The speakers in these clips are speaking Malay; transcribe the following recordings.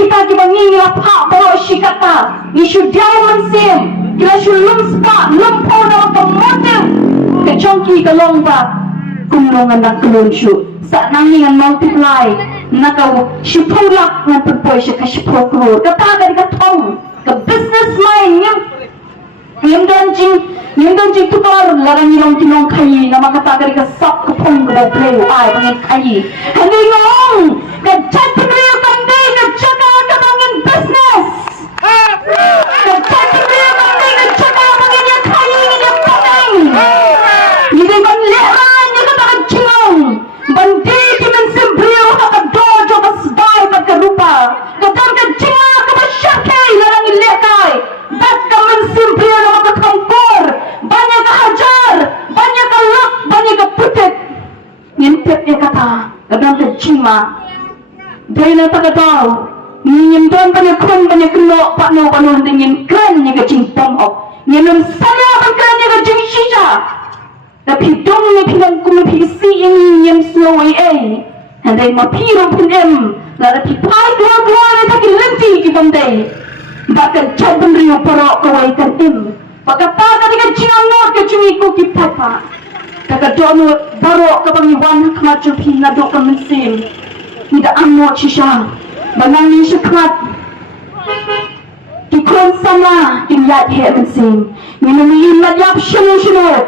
kita kibangi apa bawa shikata isu diamond sim kila shulum spa lumpo na automotive ke chongki ke longba kumnongan nak kelonshu sa nangingan multiply nakau shipulak ngan perpoi shika shipokro kata dari katong ke business mind yang donjing tukar larang ilong tilong kai nama kata dari ke sap ke pong ke play ai pengen kai hani ngong ke chat penriu pandai ke jaga ke bangun business ke chat penriu pandai ke jaga bangun yang kai yang penting jadi ban leran yang kata jingong bandi di mensembriu hak dojo ke sebai ke rupa kata ke jinga ke masyakai larang ilekai bat ke mensembriu nama ke kampur banyak ke hajar banyak ke lak banyak ke putet nyempet dia kata kadang ke jima dari nak tahu nyem tuan banyak kun banyak kelok pak no panu dengan keren yang ke jingpong op nyem saya berkeren yang ke jing shisha tapi dong ni pinang kum pisi yang nyem slow ai andai ma piro pun em la tapi pai dua ni tak lenti ki bandai bakal cabun riu porok kawai kan em bakal tak ada jingan no ke cumi ku ki papa tak donu barok ke bangiwan kemacu pina dok mensim tidak amot shisha banang ni syakmat dikon sama ingat he mensim minum imat yap shinu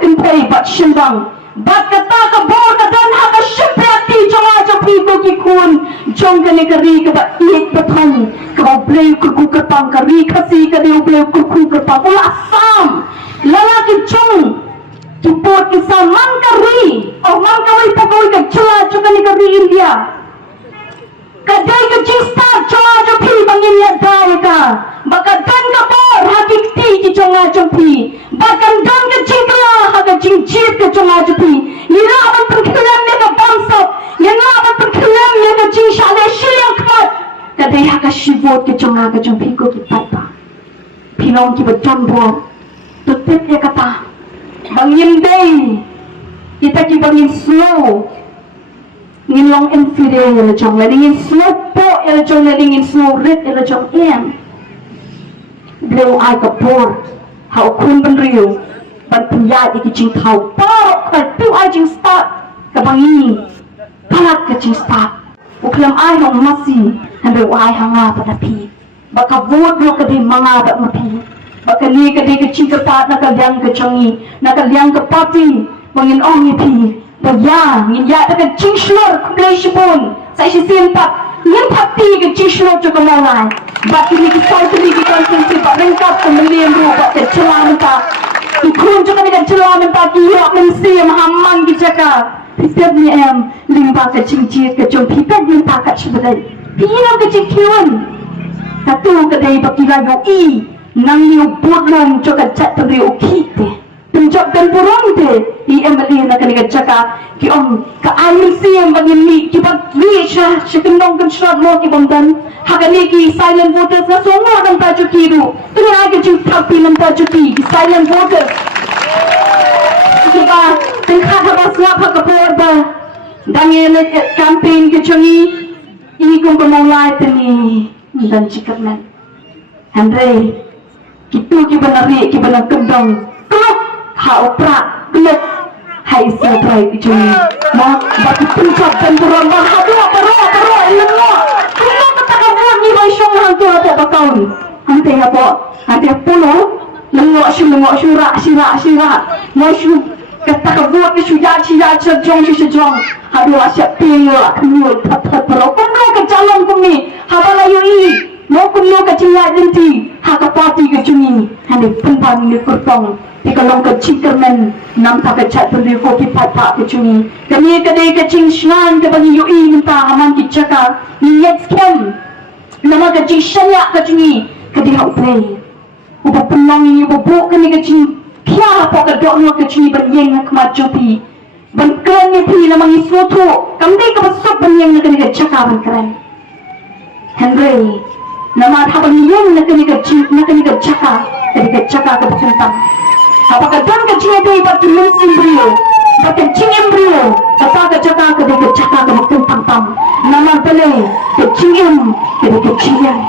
tempai bat shindang bat kata ke bor ke dan hak syapati jawa japi ko ki kun jong kene kari ke bat ik batang ke bleu ku ke pang kari khasi ke deu bleu ku ke pang ula asam lalaki jong Jeput kisah mangkari mangkari pokoi ke celah juga ni kari India kadai ke jistar celah jopi bangin ya dai ka bakal dan ke bor hakikti ki jonga jopi bakal dan ke jinglah haga jingjit ke jonga jopi nira amat perkhilam ne ke bangsap yana amat perkhilam ne ke jing shale Shiliang khat kadai haga shibot ke jonga ke jopi ko ki pata pinong ki bajambo tutip ya kata bangin day kita ki bangin slow ngin long infidel ya jong la dingin slow po ya jong la dingin slow rit ya jong em bleu ai ka por hau kun ban riu ban punya ki jing thau por ka tu ai jing start ka bangi palat ka jing start uklam ai hong masi hande ai hanga pada pi baka vot lo ka di manga da mapi baka ni ka di ka jing ka pat na ka liang ka changi na ka liang ka pati mangin ong ni pi ya ngin ya ta ka jing shlor kulai shibon sai shi sim pat ngin pati ka jing shlor jo ka malai bak ni ki sai tu ni ki kan si ba reng kap ka meliam ru ba ka chelam ta ikun jo ka ni ka chelam ta ki yo men si mahamman ki jaka pisep ni em limba ka jing jit ka jong pipet ni ta ka chibadai pino ka jing kiwan ta tu ka dai ba ki la yo I nang liu bodlong jo ka chat tu riu kite penjab dan burung te em bali na kaniga chaka ki om ka ayin sim bagi mi ki ba wi sha shikindong kan shot mo ki bomdan hagani ki silent voters na songo nang ta chukiru tu na ga chu thapi nang ta chuki ki silent voters ki ba tin kha ba swa pha ka por ba dangel campaign ki chungi ini kong ko mong lai tani dan chikap na andre kitu ki banari ki banang kendong klok hau pra klok hai surprise ki chuni ma baki puncak dan berambah hadu baro ilmu kuno kata kamu ni bai shong hang tu ada bakaun ante puno lengo shura mo shu kata kamu ni shu ya jong hadu asyap pingwa kuno pat baro kuno ke jalan kumi habala yui mo kuno ke ciya dinti haka party ke chuni hande punpan ni kurtong tikalong ke chickerman nam ta ke chat pun ko ki pata ke chuni kani ke dei ke ching shnan ke bani yui minta aman ki chaka ni yet scam nama ke ching shanya ke chuni ke di hau play uba punang ni uba bo ke ni ke ching kya po ke dok no ke chuni ban yeng ke ma jopi ban kren ni pi nama ni soto kam dei ke basok ban yeng ke ni ke chaka ban kren Henry nama thaban yeng na kani ka chaka ka bukantang apaka dan ka chinga dei bat mensim brio bat chingem brio ka chaka ka bukantang tam nama pele ke Jingim, ke Shiliang.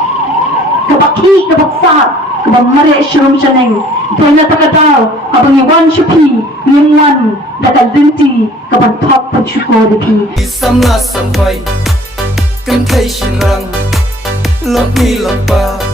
Kabaki, kabaksa, kabamare shurum shaneng. Dena takadaw, abang iwan shupi, miyangwan, dakaldinti, kabantok panshuko depi. Isam na sampai, kan thay shin rang, lok mi lok ba.